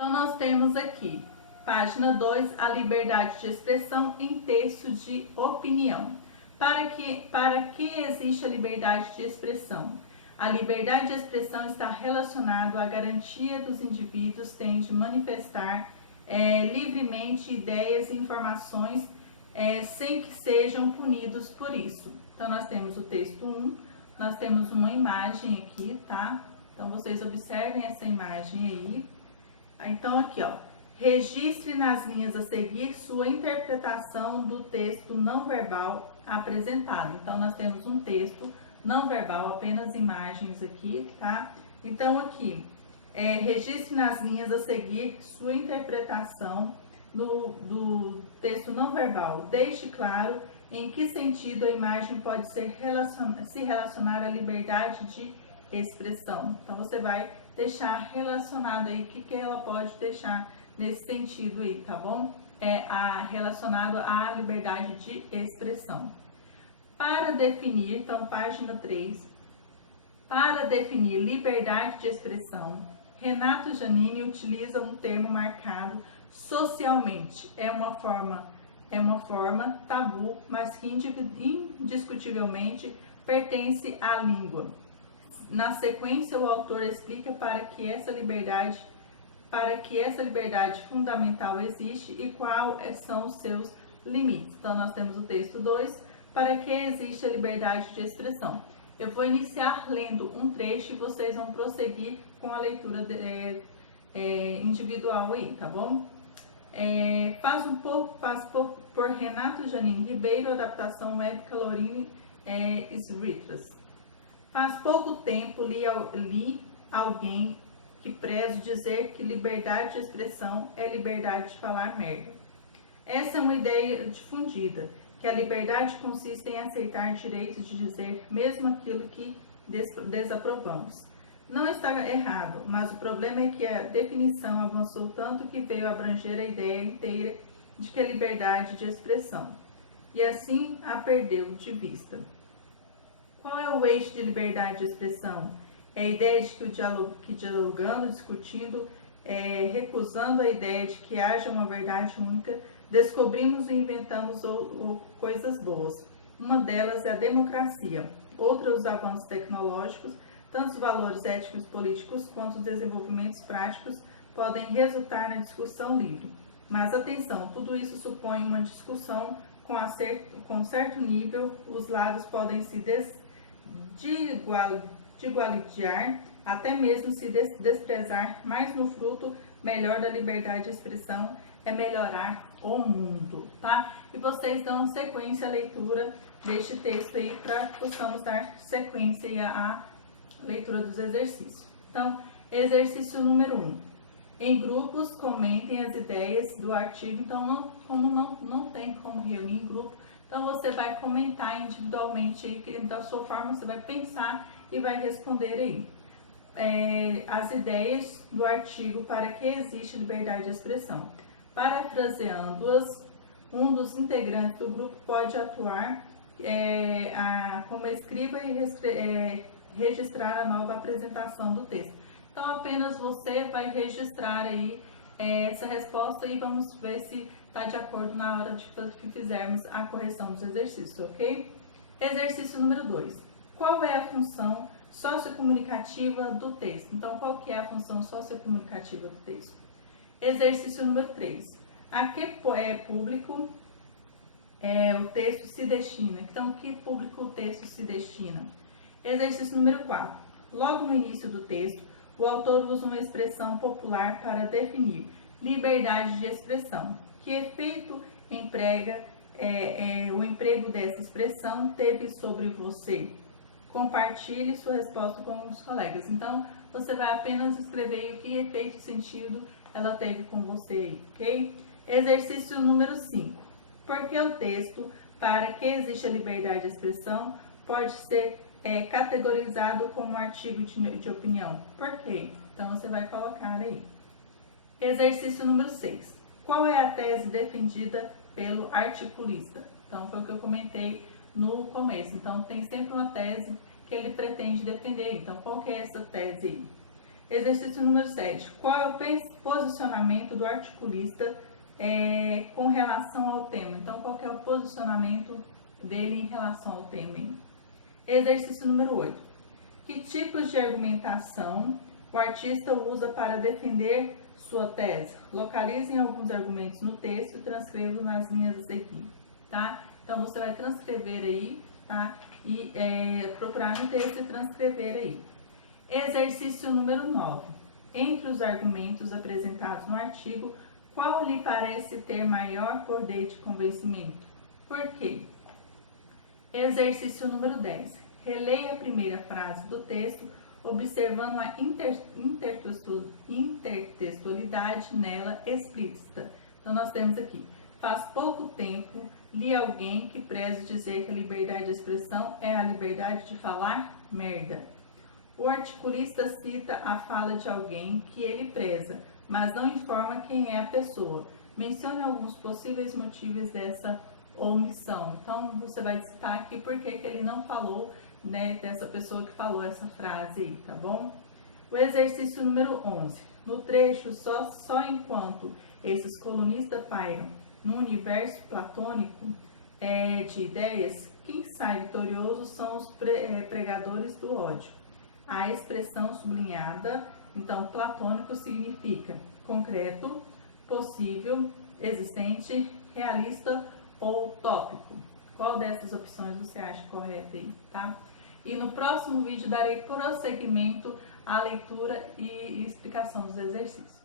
Então, nós temos aqui, página 2, a liberdade de expressão em texto de opinião. Para que existe a liberdade de expressão? A liberdade de expressão está relacionada à garantia dos indivíduos terem de manifestar livremente ideias e informações sem que sejam punidos por isso. Então, nós temos o texto 1, nós temos uma imagem aqui, tá? Então, vocês observem essa imagem aí. Então, aqui, ó, registre nas linhas a seguir sua interpretação do texto não verbal apresentado. Então, nós temos um texto não verbal, apenas imagens aqui, tá? Então, aqui, registre nas linhas a seguir sua interpretação do texto não verbal. Deixe claro em que sentido a imagem pode se relacionar à liberdade de expressão. Então, você vai deixar relacionado aí, o que ela pode deixar nesse sentido aí, tá bom? Relacionado à liberdade de expressão. Para definir, então, página 3, para definir liberdade de expressão, Renato Giannini utiliza um termo marcado socialmente. É uma forma tabu, mas que indiscutivelmente pertence à língua. Na sequência, o autor explica para que essa liberdade fundamental existe e quais são os seus limites. Então, nós temos o texto 2, para que existe a liberdade de expressão. Eu vou iniciar lendo um trecho e vocês vão prosseguir com a leitura individual aí, tá bom? Faz por Renato Giannini Ribeiro, adaptação web Caroline Sritras. Faz pouco tempo li alguém que prezo dizer que liberdade de expressão é liberdade de falar merda. Essa é uma ideia difundida, que a liberdade consiste em aceitar direitos de dizer mesmo aquilo que desaprovamos. Não está errado, mas o problema é que a definição avançou tanto que veio abranger a ideia inteira de que a liberdade de expressão, e assim a perdeu de vista. Qual é o eixo de liberdade de expressão? É a ideia de que dialogando, discutindo, recusando a ideia de que haja uma verdade única, descobrimos e inventamos coisas boas. Uma delas é a democracia, outra os avanços tecnológicos, tanto os valores éticos e políticos quanto os desenvolvimentos práticos podem resultar na discussão livre. Mas atenção, tudo isso supõe uma discussão com certo nível, os lados podem se igualitar, até mesmo se desprezar, mas no fruto melhor da liberdade de expressão é melhorar o mundo, tá? E vocês dão sequência à leitura deste texto aí para que possamos dar sequência à leitura dos exercícios. Então, exercício número 1. Em grupos, comentem as ideias do artigo. Então, como não tem como reunir em grupo, então você vai comentar individualmente aí, da sua forma, você vai pensar e vai responder aí. As ideias do artigo para que existe liberdade de expressão. Parafraseando-as, um dos integrantes do grupo pode atuar como escriba e registrar a nova apresentação do texto. Então, apenas você vai registrar aí essa resposta e vamos ver se está de acordo na hora de que fizermos a correção dos exercícios, ok? Exercício número 2. Qual é a função sociocomunicativa do texto? Então, qual que é a função sociocomunicativa do texto? Exercício número 3. A que público o texto se destina? Então, que público o texto se destina? Exercício número 4. Logo no início do texto, o autor usa uma expressão popular para definir liberdade de expressão. Que efeito o emprego dessa expressão teve sobre você? Compartilhe sua resposta com os colegas. Então, você vai apenas escrever o que efeito e sentido ela teve com você, ok? Exercício número 5. Por que o texto, para que existe a liberdade de expressão, pode ser categorizado como artigo de opinião? Por quê? Então, você vai colocar aí. Exercício número 6. Qual é a tese defendida pelo articulista? Então, foi o que eu comentei no começo. Então, tem sempre uma tese que ele pretende defender. Então, qual que é essa tese aí? Exercício número 7. Qual é o posicionamento do articulista com relação ao tema? Então, qual que é o posicionamento dele em relação ao tema? Exercício número 8. Que tipos de argumentação o artista usa para defender sua tese? Localizem alguns argumentos no texto e transcrevam nas linhas a seguir, tá? Então, você vai transcrever aí, tá? E procurar no texto e transcrever aí. Exercício número 9. Entre os argumentos apresentados no artigo, qual lhe parece ter maior poder de convencimento? Por quê? Exercício número 10. Releia a primeira frase do texto, observando a intertextualidade nela explícita. Então, nós temos aqui: faz pouco tempo li alguém que preza dizer que a liberdade de expressão é a liberdade de falar merda. O articulista cita a fala de alguém que ele preza, mas não informa quem é a pessoa. Mencione alguns possíveis motivos dessa omissão. Então, você vai citar aqui por que ele não falou, né, dessa pessoa que falou essa frase aí, tá bom? O exercício número 11. No trecho, só enquanto esses colunistas pairam no universo platônico de ideias, quem sai vitorioso são os pregadores do ódio. A expressão sublinhada, então, platônico significa concreto, possível, existente, realista ou utópico. Qual dessas opções você acha correta aí, tá? E no próximo vídeo darei prosseguimento à leitura e explicação dos exercícios.